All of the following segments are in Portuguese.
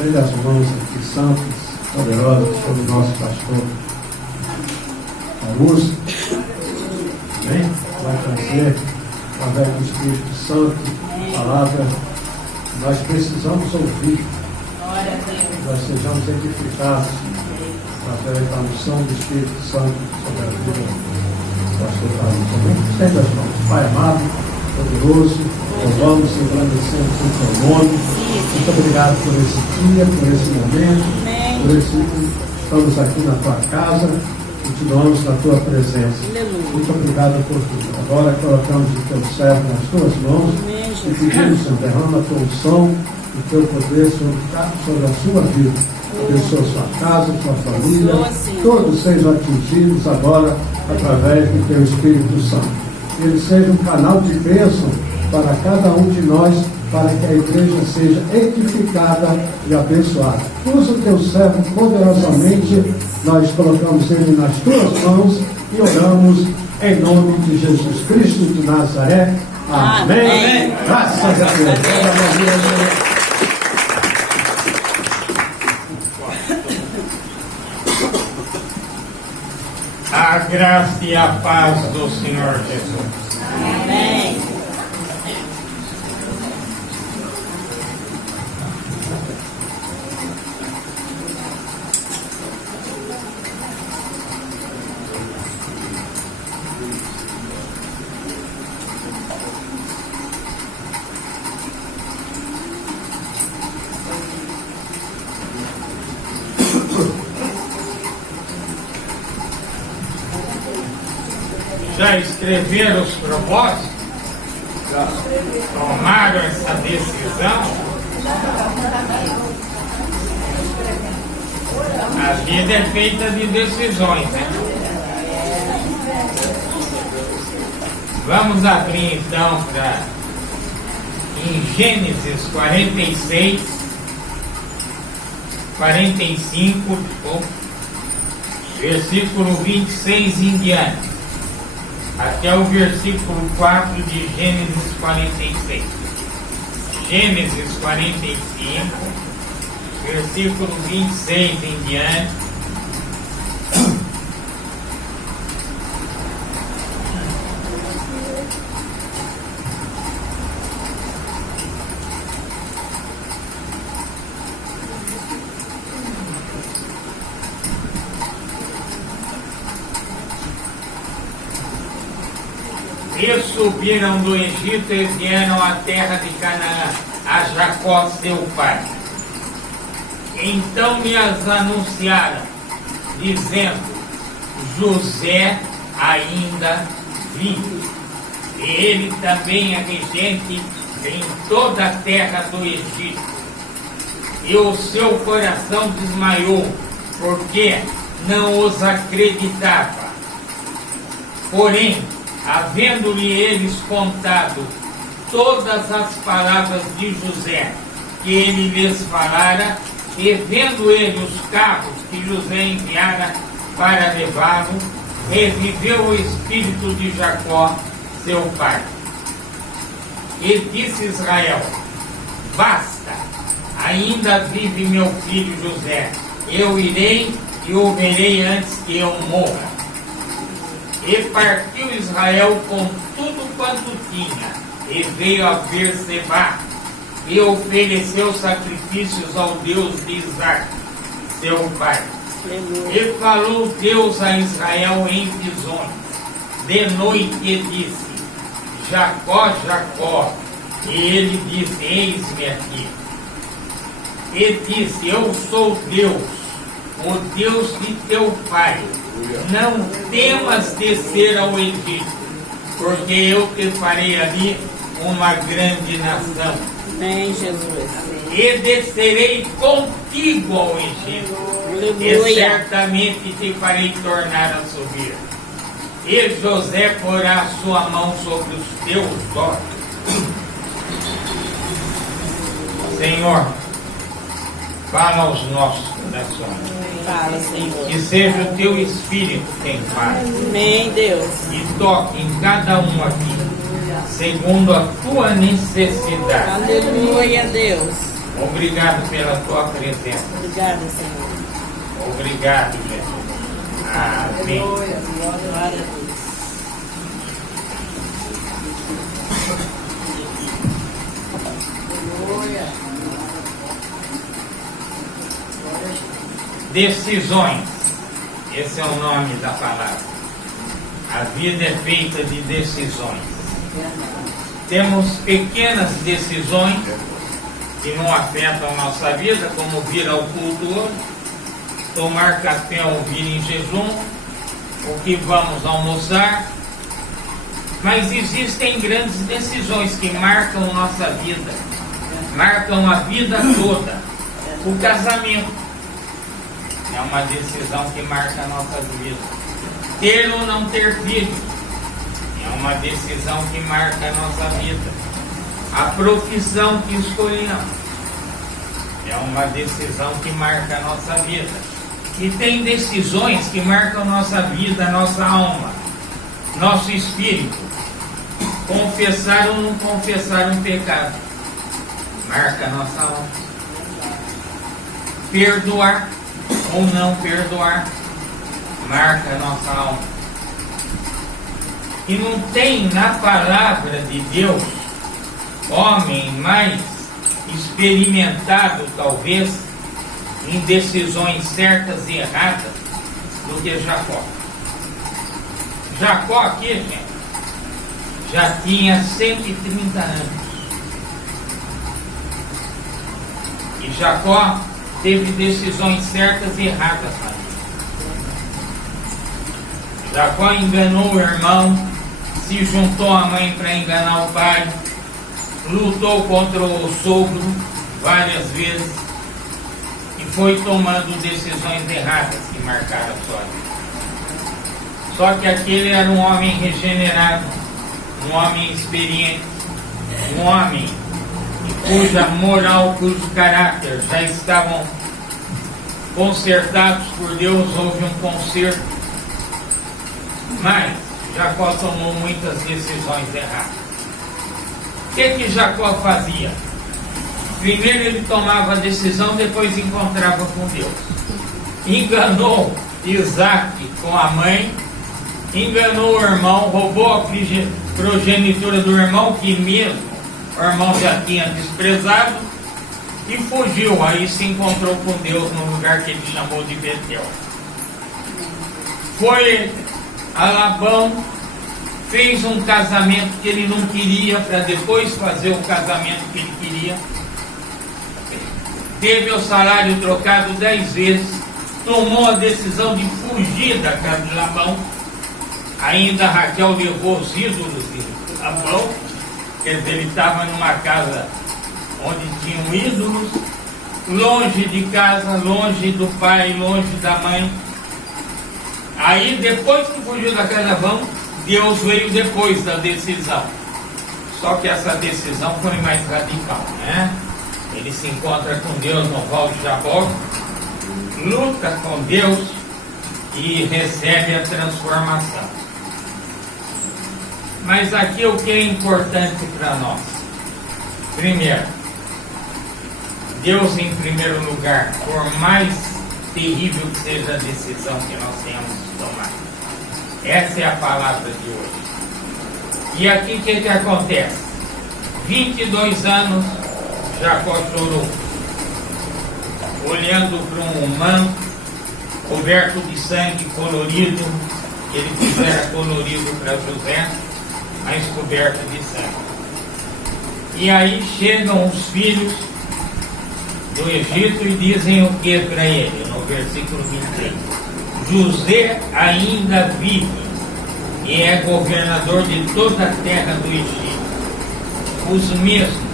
Estende as mãos aqui, santas, poderosas, sobre o nosso pastor Augusto. Amém? Vai trazer, através do Espírito Santo, a palavra que nós precisamos ouvir. Nós sejamos edificados através da unção do Espírito Santo sobre a vida do pastor Augusto. Amém? Estende as mãos. Pai amado, poderoso, louvamos e agradecemos o teu nome. Muito obrigado por esse dia, por esse momento, por esse estamos aqui na tua casa, continuamos na tua presença. Muito obrigado por tudo. Agora colocamos o teu servo nas tuas mãos e pedimos, Senhor, derrama a tua unção, o teu poder sobre a sua vida. Abençoa sua casa, sua família, todos sejam atingidos agora através do teu Espírito Santo. Ele seja um canal de bênção para cada um de nós, para que a igreja seja edificada e abençoada. Usa o teu servo poderosamente, nós colocamos ele nas tuas mãos e oramos em nome de Jesus Cristo de Nazaré. Amém. Graças a Deus. A graça e a paz do Senhor Jesus. Amém. Já escreveram os propósitos? Tomaram essa decisão? A vida é feita de decisões, né? Vamos abrir então para em Gênesis 46, 45, versículo 26 em diante. Até o versículo 4 de Gênesis 46. Gênesis 45, versículo 26 em diante. E subiram do Egito e vieram à terra de Canaã, a Jacó seu pai. Então me as anunciaram, dizendo: José ainda vive. E ele também é regente em toda a terra do Egito. E o seu coração desmaiou, porque não os acreditava. Porém, havendo-lhe eles contado todas as palavras de José que ele lhes falara, e vendo ele os carros que José enviara para levá-lo, reviveu o espírito de Jacó, seu pai. E disse Israel: Basta, ainda vive meu filho José, eu irei e o verei antes que eu morra. E partiu Israel com tudo quanto tinha, e veio a Berseba, e ofereceu sacrifícios ao Deus de Isaac, seu pai. E falou Deus a Israel em visões, de noite, e disse: Jacó, Jacó. E ele disse: Eis-me aqui. E disse: Eu sou Deus, o Deus de teu pai. Não temas descer ao Egito, porque eu te farei ali uma grande nação. Amém, Jesus. E descerei contigo ao Egito, e certamente te farei tornar a subir. E José porá a sua mão sobre os teus olhos. Senhor, fala aos nossos corações. Fala, Senhor. Que seja o teu Espírito quem faz. Amém, Deus. E toque em cada um aqui, segundo a tua necessidade. Aleluia, Deus. Obrigado pela tua presença. Obrigada, Senhor. Obrigado, Jesus. Amém. Glória a Deus. Decisões. Esse é o nome da palavra. A vida é feita de decisões. Temos pequenas decisões que não afetam a nossa vida, como vir ao culto hoje, tomar café ou vir em jejum, o que vamos almoçar. Mas existem grandes decisões que marcam nossa vida, marcam a vida toda. O casamento é uma decisão que marca a nossa vida. Ter ou não ter filho é uma decisão que marca a nossa vida. A profissão que escolhemos é uma decisão que marca a nossa vida. E tem decisões que marcam nossa vida, nossa alma, nosso espírito. Confessar ou não confessar um pecado marca a nossa alma. Perdoar ou não perdoar marca a nossa alma. E não tem na palavra de Deus homem mais experimentado, talvez, em decisões certas e erradas do que Jacó. Jacó aqui, gente, já tinha 130 anos. E Jacó teve decisões certas e erradas na vida. Jacó enganou o irmão, se juntou à mãe para enganar o pai, lutou contra o sogro várias vezes e foi tomando decisões erradas que marcaram a sua vida. Só que aquele era um homem regenerado, um homem experiente, um homem cuja moral, cujo caráter já estavam consertados por Deus. Houve um conserto, mas Jacó tomou muitas decisões erradas. O que Jacó fazia? Primeiro ele tomava a decisão, depois encontrava com Deus. Enganou Isaac com a mãe, enganou o irmão, roubou a progenitura do irmão, que mesmo o irmão já tinha desprezado, e fugiu. Aí se encontrou com Deus no lugar que ele chamou de Betel. Foi a Labão, fez um casamento que ele não queria, para depois fazer o casamento que ele queria. Teve o salário trocado 10 vezes, tomou a decisão de fugir da casa de Labão. Ainda Raquel levou os ídolos de Labão, quer dizer, ele estava numa casa onde tinham ídolos, longe de casa, longe do pai, longe da mãe. Aí, depois que fugiu da casa de Labão, Deus veio depois da decisão. Só que essa decisão foi mais radical, né? Ele se encontra com Deus no Val de Jabó, luta com Deus e recebe a transformação. Mas aqui o que é importante para nós? Primeiro, Deus em primeiro lugar, por mais terrível que seja a decisão que nós tenhamos de tomar. Essa é a palavra de hoje. E aqui o que acontece? 22 anos Jacó chorou, olhando para um manto coberto de sangue colorido, que ele fizera colorido para José, mas coberto de sangue. E aí chegam os filhos do Egito e dizem o que para ele? No versículo 23. José ainda vive e é governador de toda a terra do Egito. Os mesmos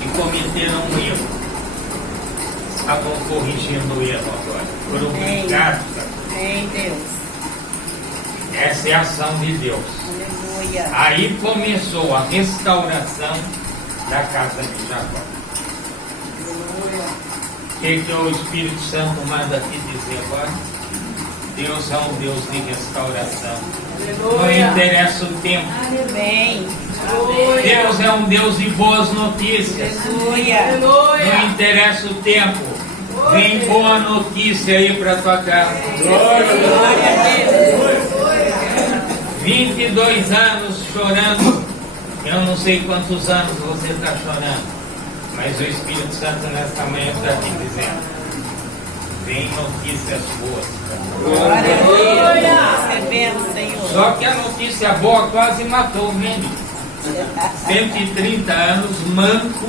que cometeram um erro estavam corrigindo o erro agora. Foram obrigados. Amém, Deus. Essa é a ação de Deus. Aleluia. Aí começou a restauração da casa de Jacó. O que o Espírito Santo manda aqui dizer agora? Deus é um Deus de restauração. Aleluia. Não interessa o tempo. Amém. Deus é um Deus de boas notícias. Aleluia. Não interessa o tempo. Vem boa notícia aí para tua casa. Glória a Deus. 22 anos chorando. Eu não sei quantos anos você está chorando, mas o Espírito Santo nesta manhã está te dizendo: vem notícias boas. Glória a Deus. Recebemos, Senhor. Só que a notícia boa quase matou o menino. 130 anos, manco,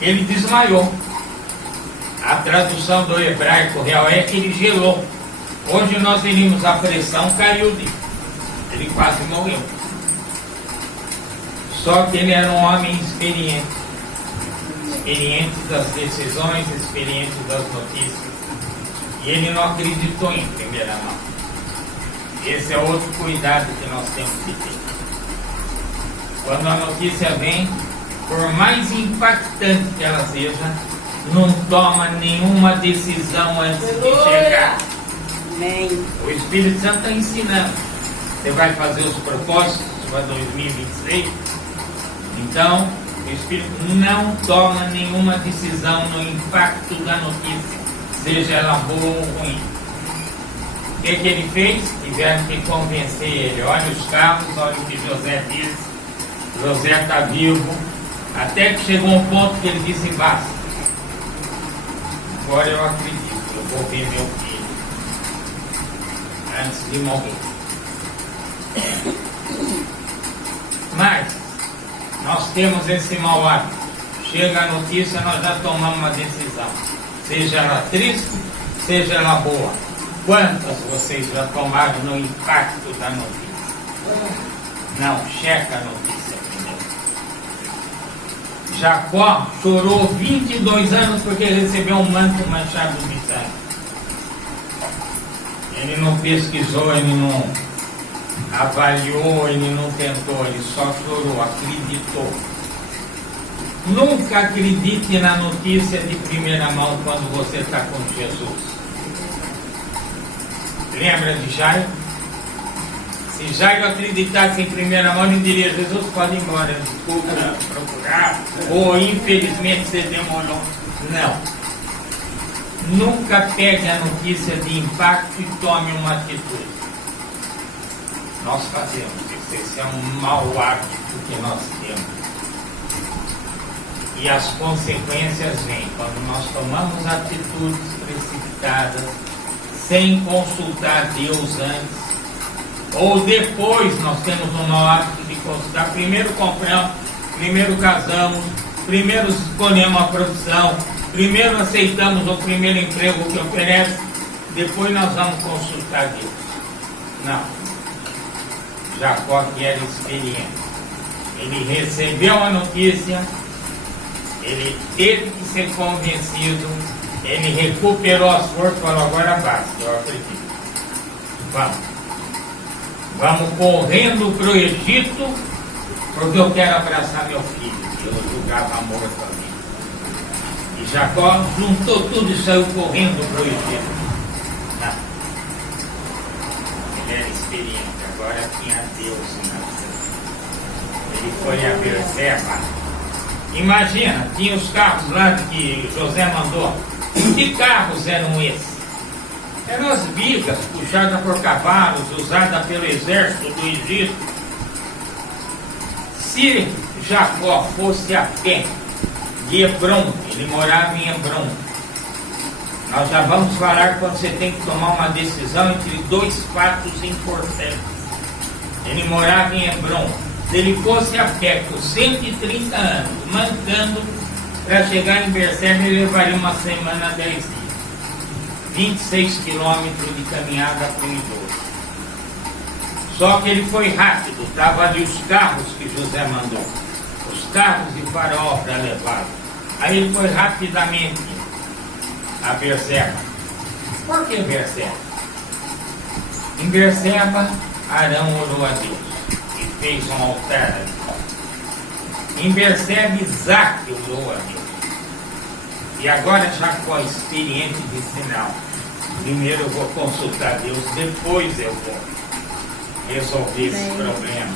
ele desmaiou. A tradução do hebraico real é que ele gelou. Hoje nós diríamos a pressão caiu dele. Ele quase morreu. Só que ele era um homem experiente. Experiente das decisões, experiente das notícias. E ele não acreditou em primeira mão. Esse é outro cuidado que nós temos que ter. Quando a notícia vem, por mais impactante que ela seja, não toma nenhuma decisão antes de chegar. Amém. O Espírito Santo está ensinando. Você vai fazer os propósitos para 2026. Então, o Espírito não toma nenhuma decisão no impacto da notícia, seja ela boa ou ruim. O que ele fez? Tiveram que convencer ele. Olha os carros, olha o que José disse. José está vivo. Até que chegou um ponto que ele disse: basta. Agora eu acredito, eu vou ver meu filho antes de morrer. Mas nós temos esse mau hábito. Chega a notícia, nós já tomamos uma decisão. Seja ela triste, seja ela boa. Quantas vocês já tomaram no impacto da notícia? Não, checa a notícia primeiro. Jacó chorou 22 anos porque recebeu um manto manchado de sangue. Ele não pesquisou, ele não avaliou, ele não tentou, ele só chorou, acreditou. Nunca acredite na notícia de primeira mão quando você está com Jesus. Lembra de Jairo? Se Jairo acreditasse em primeira mão, ele diria: Jesus, pode ir embora, desculpa, procurar, ou infelizmente você demorou. Não. Nunca pegue a notícia de impacto e tome uma atitude. Nós fazemos isso, esse é um mau hábito que nós temos. E as consequências vêm quando nós tomamos atitudes precipitadas, sem consultar Deus antes, ou depois nós temos um mau hábito de consultar. Primeiro compramos, primeiro casamos, primeiro escolhemos a profissão, primeiro aceitamos o primeiro emprego que oferece, depois nós vamos consultar Deus. Não. Jacó, que era experiente, ele recebeu a notícia, ele teve que ser convencido, ele recuperou as forças e falou: agora basta, eu acredito. Vamos correndo para o Egito, porque eu quero abraçar meu filho, que eu julgava morto ali. E Jacó juntou tudo e saiu correndo para o Egito. Não. Ele era experiente, agora tinha Deus na vida. Ele foi a Berseba. Imagina, tinha os carros lá que José mandou. Que carros eram esses? Eram as vigas puxadas por cavalos, usadas pelo exército do Egito. Se Jacó fosse a pé de Hebron, ele morava em Hebron. Nós já vamos falar quando você tem que tomar uma decisão entre dois fatos importantes. Ele morava em Hebron. Se ele fosse a pé por 130 anos, mancando, para chegar em Berseba, ele levaria uma semana, 10 dias. 26 quilômetros de caminhada para o idoso. Só que ele foi rápido, estava ali os carros que José mandou, os carros de Faraó para levar. Aí ele foi rapidamente a Berseba. Por que Berseba? Em Berseba, Arão orou a Deus e fez um altar a Deus. Em Berseba, Isaac orou a Deus. E agora Jacó, experiente, disse: não, primeiro eu vou consultar Deus, depois eu vou resolver esse problema.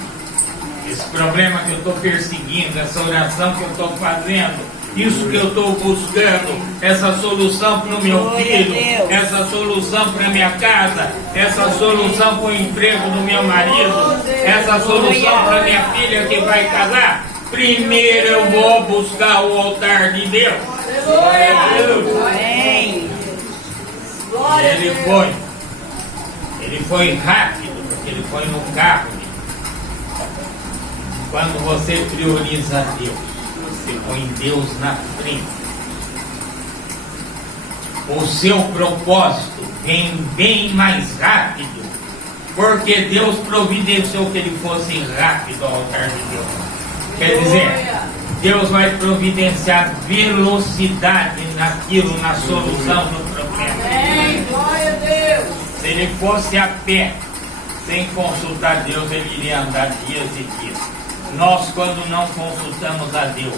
esse problema que eu estou perseguindo, essa oração que eu estou fazendo, isso que eu estou buscando, essa solução para o meu Glória filho, a Deus. essa solução para minha casa, essa solução para o emprego do meu marido, essa solução para minha filha que vai casar, primeiro eu vou buscar o altar de Deus. Glória a Deus. Amém. Ele foi rápido, porque ele foi no carro. Quando você prioriza Deus, você põe Deus na frente, o seu propósito vem bem mais rápido, porque Deus providenciou que ele fosse rápido ao altar de Deus. Quer dizer, Deus vai providenciar velocidade naquilo, na solução do problema. Glória a Deus. Se ele fosse a pé, sem consultar Deus, ele iria andar dias e dias. Nós, quando não consultamos a Deus,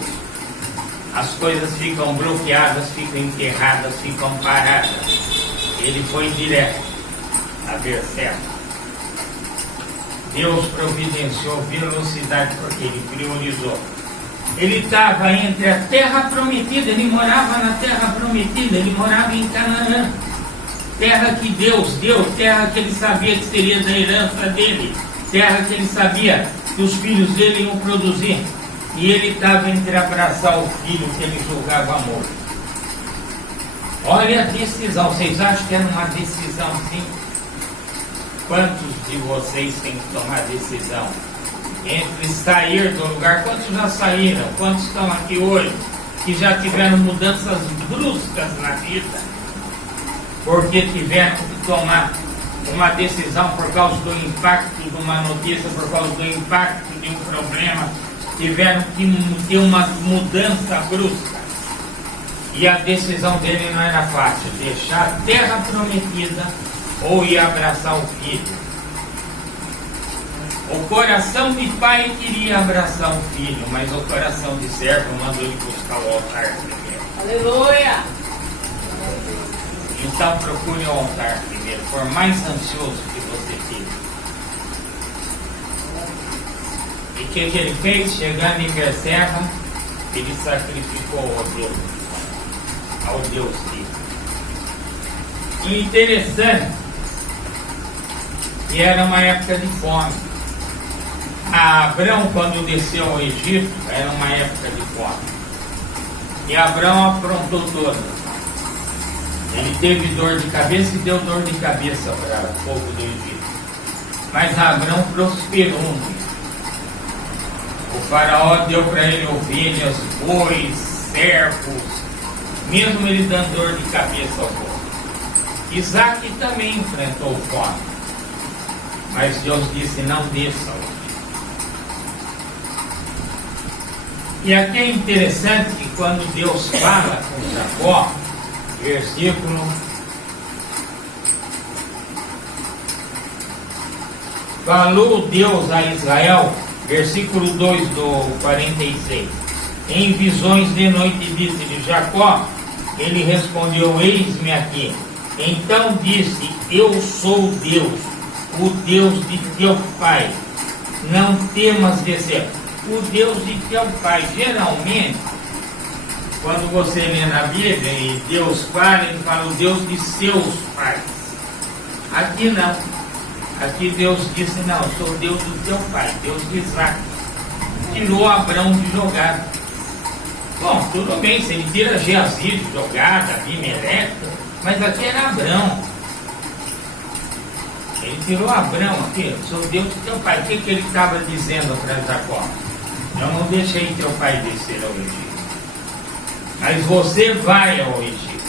as coisas ficam bloqueadas, ficam enterradas, ficam paradas. Ele foi direto a Berseba. Deus providenciou velocidade porque ele priorizou. Ele estava entre a terra prometida, ele morava na terra prometida, ele morava em Canaã. Terra que Deus deu, terra que ele sabia que seria da herança dele, terra que ele sabia que os filhos dele iam produzir. E ele estava entre abraçar o filho que ele julgava morto. Olha a decisão, vocês acham que era uma decisão sim? Quantos de vocês têm que tomar decisão entre sair do lugar? Quantos já saíram? Quantos estão aqui hoje que já tiveram mudanças bruscas na vida? Porque tiveram que tomar uma decisão por causa do impacto de uma notícia, por causa do impacto de um problema, tiveram que ter uma mudança brusca. E a decisão dele não era fácil, deixar a terra prometida ou ir abraçar o filho. O coração de pai queria abraçar o filho, mas o coração de servo mandou ele buscar o altar primeiro. Aleluia. Então procure o altar primeiro, por mais ansioso que você fique. E o que ele fez? Chegando em Berseba, ele sacrificou ao Deus vivo. E interessante que era uma época de fome. Abrão, quando desceu ao Egito, era uma época de fome. E Abrão afrontou todas. Ele teve dor de cabeça e deu dor de cabeça para o povo do Egito. Mas Abrão prosperou muito. O faraó deu para ele ovelhas, bois, servos, mesmo ele dando dor de cabeça ao povo. Isaac também enfrentou fome. Mas Deus disse, não desça hoje. E aqui é interessante que quando Deus fala com Jacó, versículo falou Deus a Israel, versículo 2 do 46, em visões de noite disse-lhe Jacó, ele respondeu, eis-me aqui. Então disse, eu sou Deus, o Deus de teu pai, não temas descer. O Deus de teu pai, geralmente, quando você lê na Bíblia e Deus fala, ele fala o Deus de seus pais. Aqui não. Aqui Deus disse, não, eu sou Deus do teu pai, Deus de Isaac. Tirou Abrão de jogada. Bom, tudo bem, se ele tira Geazi de jogada, Abimeleque, mas aqui era Abrão. Ele tirou Abrão aqui, eu sou Deus do teu pai. O que ele estava dizendo para Jacó? Eu não deixei teu pai descer ao Egito. Mas você vai ao Egito.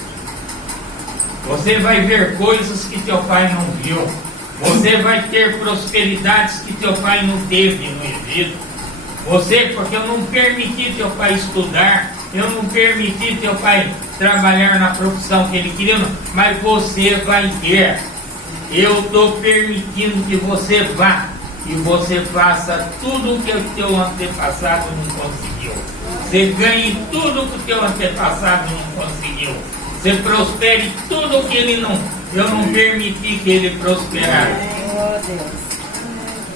Você vai ver coisas que teu pai não viu. Você vai ter prosperidades que teu pai não teve no Egito. Você, porque eu não permiti teu pai estudar, eu não permiti teu pai trabalhar na profissão que ele queria, mas você vai ter. Eu estou permitindo que você vá e você faça tudo o que o teu antepassado não conseguiu. Você ganhe tudo o que o teu antepassado não conseguiu. Você prospere tudo o que ele não... Eu não permiti que ele prosperasse.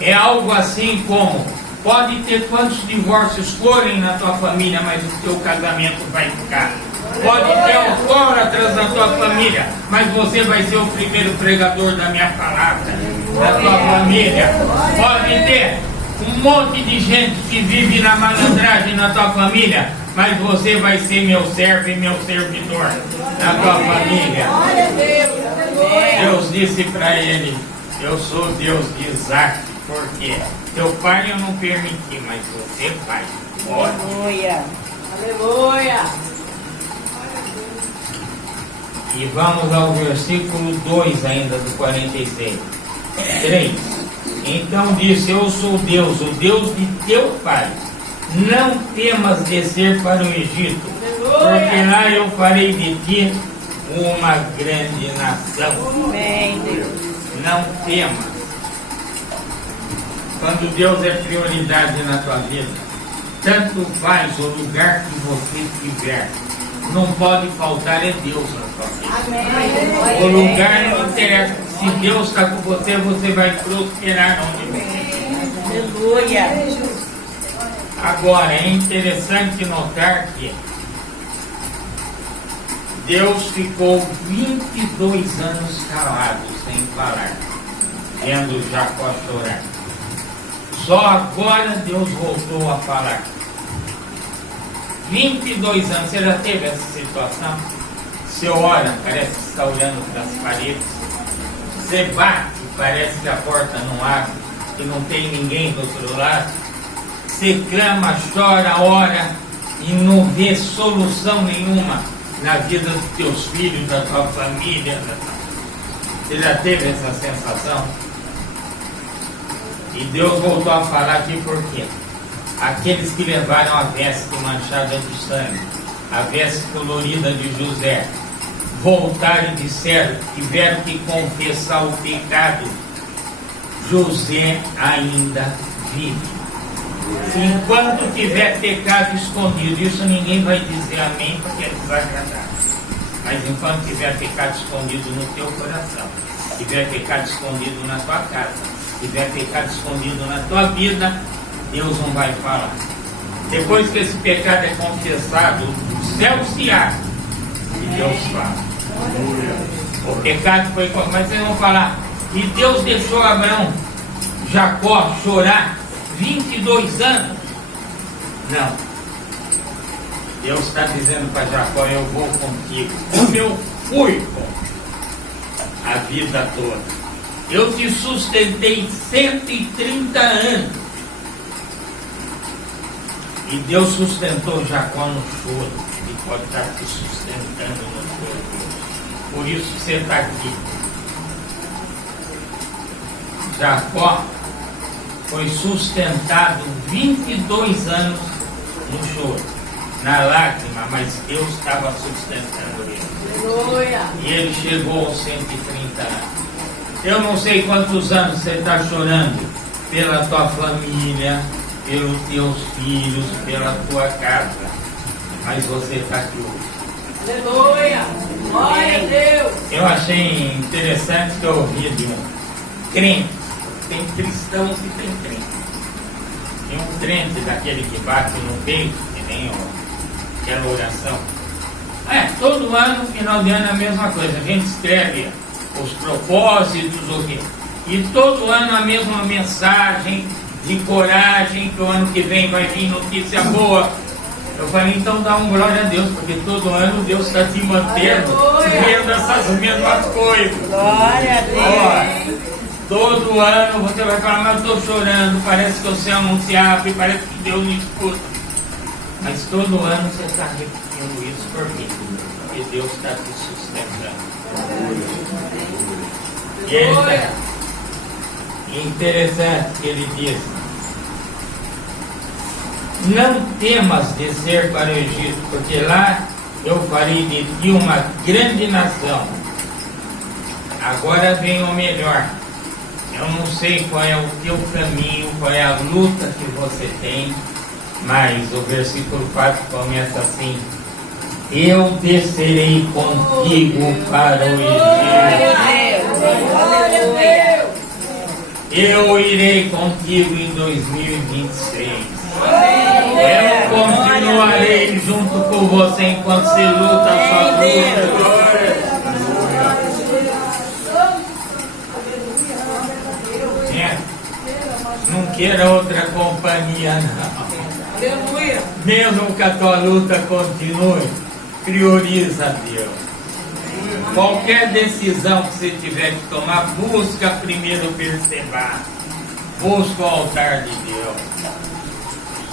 É algo assim como Pode ter quantos divórcios forem na tua família, mas o teu casamento vai ficar. Pode ter alcoólatras na tua família, mas você vai ser o primeiro pregador da minha palavra na tua família. Pode ter um monte de gente que vive na malandragem na tua família, mas você vai ser meu servo e meu servidor na tua família. Deus disse para ele: eu sou Deus de Isaac, porque teu pai eu não permiti, mas você vai. Aleluia. Aleluia. E vamos ao versículo 2 ainda do 46. 3. Então disse: eu sou Deus, o Deus de teu pai. Não temas descer para o Egito, porque lá eu farei de ti uma grande nação. Amém, Deus. Não temas. Quando Deus é prioridade na tua vida, tanto faz o lugar que você estiver, não pode faltar é Deus na tua vida. Amém. O lugar não interessa. Se Deus está com você, você vai prosperar onde você estiver. Aleluia. Agora, é interessante notar que Deus ficou 22 anos calado, sem falar, vendo Jacó chorar. Só agora Deus voltou a falar. 22 anos, você já teve essa situação? Você ora, parece que está olhando para as paredes. Você bate, parece que a porta não abre, que não tem ninguém do outro lado. Você clama, chora, ora e não vê solução nenhuma na vida dos teus filhos, da tua família. Você já teve essa sensação? E Deus voltou a falar aqui por quê? Aqueles que levaram a veste manchada de sangue, a veste colorida de José, voltaram e disseram, tiveram que confessar o pecado. José ainda vive. Enquanto tiver pecado escondido, isso ninguém vai dizer amém porque é desagradável. Mas enquanto tiver pecado escondido no teu coração, tiver pecado escondido na tua casa, tiver pecado escondido na tua vida, Deus não vai falar. Depois que esse pecado é confessado, o céu se abre e Deus fala. O pecado foi, mas vocês vão falar, e Deus deixou Abraão, Jacó chorar 22 anos? Não. Deus está dizendo para Jacó: eu vou contigo. Como eu fui a vida toda. Eu te sustentei 130 anos. E Deus sustentou Jacó no choro. Ele pode estar te sustentando no choro. Por isso você está aqui. Jacó foi sustentado 22 anos no choro, na lágrima, mas Deus estava sustentando ele. Aleluia. E ele chegou aos 130 anos. Eu não sei quantos anos você está chorando pela tua família, pelos teus filhos, pela tua casa, mas você está aqui hoje. Aleluia. Glória a Deus. Eu achei interessante que eu ouvi de um crente. Tem cristãos e tem crente. Tem um crente daquele que bate no peito, que nem aquela oração. Todo ano, final de ano é a mesma coisa. A gente escreve os propósitos, o quê? E todo ano a mesma mensagem de coragem, que o ano que vem vai vir notícia boa. Eu falei, então dá um glória a Deus, porque todo ano Deus está te mantendo, vendo essas mesmas coisas. Glória a Deus. Todo ano você vai falar, mas eu estou chorando, parece que o céu não se abre, parece que Deus não escuta. Mas todo ano você está repetindo isso por quê? Porque Deus está te sustentando. E ele interessante que ele diz: não temas descer para o Egito, porque lá eu farei de ti uma grande nação. Agora vem o melhor. Eu não sei qual é o teu caminho, qual é a luta que você tem, mas o versículo 4 começa assim: eu descerei contigo para o Egito. Glória a Deus. eu irei contigo em 2026. Eu continuarei junto com você enquanto você luta a sua luta. Não queira outra companhia, não. Aleluia. Mesmo que a tua luta continue, prioriza Deus. Qualquer decisão que você tiver que tomar, busca primeiro perceber. Busca o altar de Deus.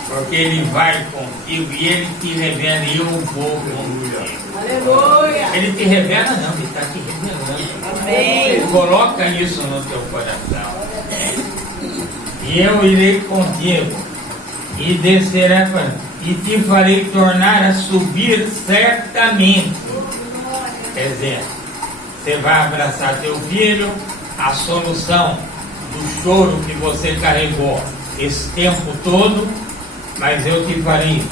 Porque Ele vai contigo e Ele te revela, eu vou contigo. Aleluia. Ele te revela não, Ele está te revelando. Amém. Coloca isso no teu coração. E eu irei contigo e descerei e te farei tornar a subir certamente. Quer dizer, você vai abraçar teu filho, a solução do choro que você carregou esse tempo todo, mas eu te farei.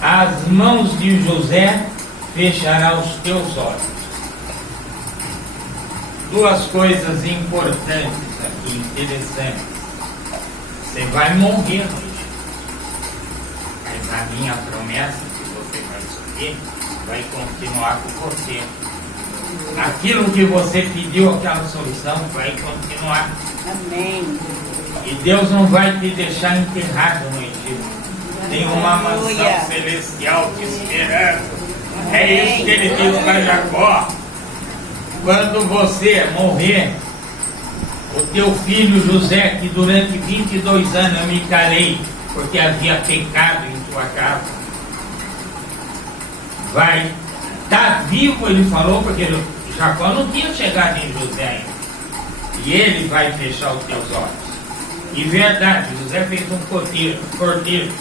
As mãos de José fechará os teus olhos. Duas coisas importantes aqui, interessantes. Você vai morrer hoje, mas a minha promessa que você vai subir vai continuar com você. Aquilo que você pediu, aquela solução, vai continuar. Amém. E Deus não vai te deixar enterrado no Egito. Tem uma mansão celestial te esperando. É isso que Ele disse para Jacó. Quando você morrer, o teu filho José, que durante 22 anos eu me calei, porque havia pecado em tua casa, vai estar vivo, ele falou, porque Jacó não tinha chegado em José ainda. E ele vai fechar os teus olhos. E verdade, José fez um cordeiro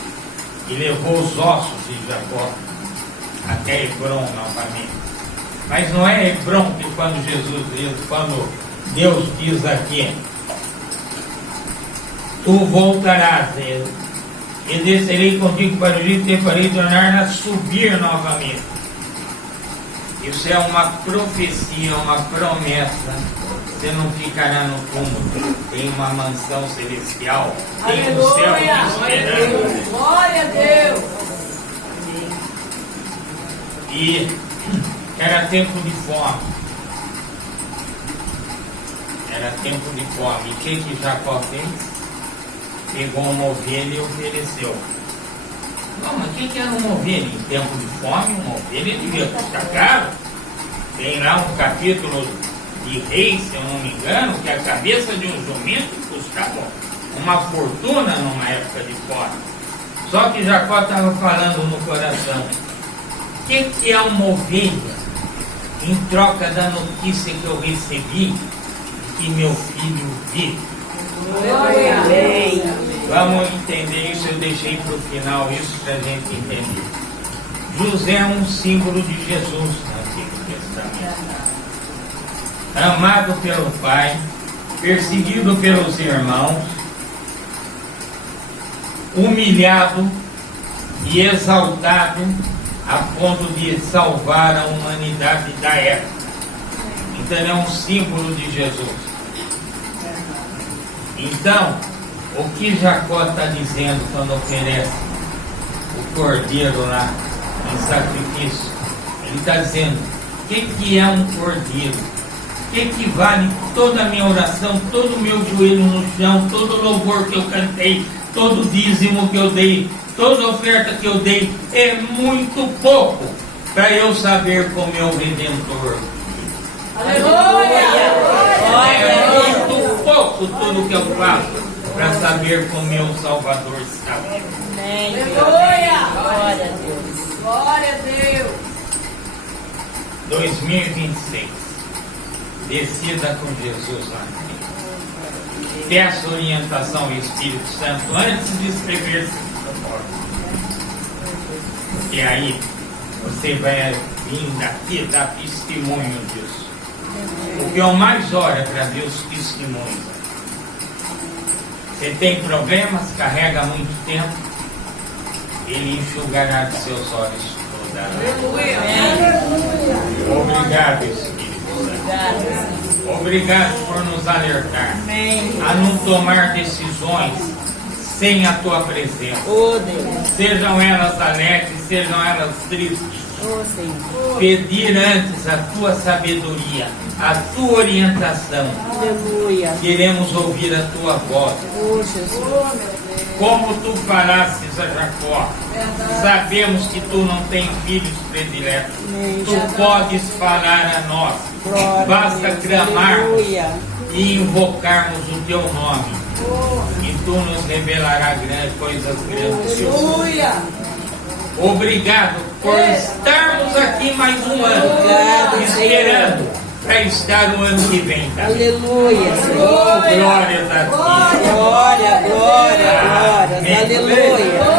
e levou os ossos de Jacó até Hebron novamente. Mas não é Hebron que quando Deus diz aqui, tu voltarás, e descerei contigo para o Egito e te farei tornar a subir novamente. Isso é uma profecia, uma promessa. Você não ficará no túmulo. Tem uma mansão celestial. Tem o céu te esperando. Glória a Deus. E era tempo de fome. Era tempo de fome. E o que Jacó fez? Pegou uma ovelha e ofereceu. Não, mas o que era uma ovelha? Em tempo de fome, uma ovelha devia custar caro. Tem lá um capítulo de Reis, se eu não me engano, que a cabeça de um jumento custava uma fortuna numa época de fome. Só que Jacó estava falando no coração. O que é uma ovelha em troca da notícia que eu recebi que meu filho vive? Aleluia. Vamos entender isso, eu deixei para o final isso para a gente entender. José é um símbolo de Jesus no Antigo Testamento. Amado pelo Pai, perseguido pelos irmãos, humilhado e exaltado a ponto de salvar a humanidade da época. Então ele é um símbolo de Jesus. Então, o que Jacó está dizendo quando oferece o cordeiro lá em sacrifício? Ele está dizendo, o que é um cordeiro? O que vale toda a minha oração, todo o meu joelho no chão, todo o louvor que eu cantei, todo o dízimo que eu dei, toda a oferta que eu dei, é muito pouco para eu saber com o meu Redentor. Aleluia. É muito pouco tudo que eu faço para saber com o meu Salvador está vivo. Amém. Aleluia. Glória a Deus. Glória a Deus. 2026. Decida com Jesus lá. Peça orientação ao Espírito Santo antes de escrever esse propósito. Porque aí você vai vir daqui dar testemunho disso. O que eu mais oro é para ver os testemunhos. Você tem problemas, carrega muito tempo, Ele enxugará dos seus olhos toda a lágrima. Aleluia. Obrigado, Espírito Santo. Obrigada. Obrigado por nos alertar Amém. a não tomar decisões sem a tua presença. Oh, Deus. Sejam elas alegres, sejam elas tristes. Oh, Senhor. Pedir antes a tua sabedoria, a tua orientação. Aleluia. Queremos ouvir a tua voz. Oh, Jesus. Como tu falastes a Jacó, sabemos que tu não tens filhos prediletos. Amém. Tu podes falar a nós. Glória Basta a Deus. clamarmos Aleluia. e invocarmos o teu nome. E tu nos revelarás coisas grandes. Aleluia. Obrigado por estarmos aqui mais um ano, Obrigado, esperando para estar no ano que vem também. Aleluia, Senhor. Glórias a ti. Glória, glória, glória. Amém. Aleluia.